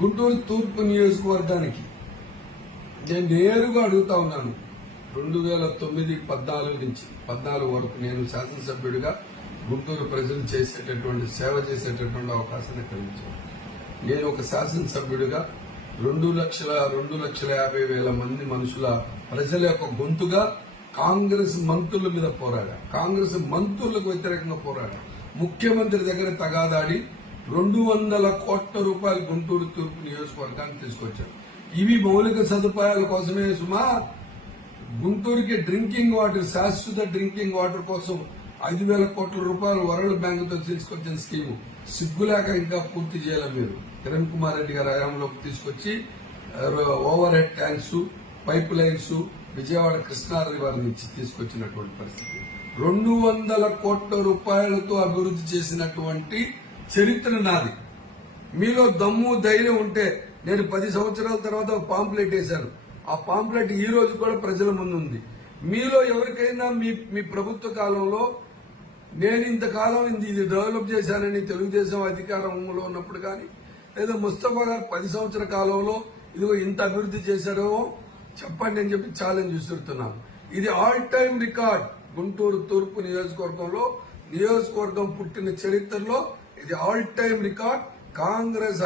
గుంటూరు తూర్పు నియోజకవర్గానికి నేను నేరుగా అడుగుతా ఉన్నాను. రెండు వేల తొమ్మిది పద్నాలుగు నుంచి పద్నాలుగు వరకు నేను శాసనసభ్యుడిగా గుంటూరు ప్రజలు చేసేటటువంటి సేవ చేసేటటువంటి అవకాశాన్ని కలిగించాను. నేను ఒక శాసనసభ్యుడిగా రెండు లక్షల రెండు లక్షల యాభై వేల మంది మనుషుల ప్రజల యొక్క గొంతుగా కాంగ్రెస్ మంత్రుల మీద పోరాడా కాంగ్రెస్ మంత్రులకు వ్యతిరేకంగా పోరాడా ముఖ్యమంత్రి దగ్గర తగాదాడి రెండు వందల కోట్ల రూపాయలు గుంటూరు తూర్పు నియోజకవర్గానికి తీసుకొచ్చారు. ఇవి మౌలిక సదుపాయాల కోసమే సుమా. గుంటూరుకి డ్రింకింగ్ వాటర్ శాశ్వత డ్రింకింగ్ వాటర్ కోసం ఐదు వేల కోట్ల రూపాయలు వరల్డ్ బ్యాంక్తో తీసుకొచ్చిన స్కీము. సిగ్గులేక ఇంకా పూర్తి చేయాలి మీరు. కిరణ్ కుమార్ రెడ్డి గారి హయాంలోకి తీసుకొచ్చి overhead tanks pipelines Vijayawada Krishna river నుంచి తీసుకొచ్చినటువంటి పరిస్థితి. రెండు వందల కోట్ల రూపాయలతో అభివృద్ధి చేసినటువంటి చరిత్ర నాది. మీలో దమ్ము ధైర్యం ఉంటే నేను పది సంవత్సరాల తర్వాత ఒక పాంప్లెట్ వేశాను. ఆ పాంప్లెట్ ఈ రోజు కూడా ప్రజల ముందు ఉంది. మీలో ఎవరికైనా మీ మీ ప్రభుత్వ కాలంలో నేను ఇంతకాలం ఇది ఇది డెవలప్ చేశానని తెలుగుదేశం అధికారంలో ఉన్నప్పుడు కానీ లేదా ముస్తఫా గారు పది సంవత్సర కాలంలో ఇదిగో ఇంత అభివృద్ధి చేశారో చెప్పండి అని చెప్పి ఛాలెంజ్ విసురుతున్నాం. ఇది ఆల్ టైమ్ రికార్డ్ గుంటూరు తూర్పు నియోజకవర్గంలో నియోజకవర్గం పుట్టిన చరిత్రలో ఇది ఆల్ టైమ్ రికార్డ్. కాంగ్రెస్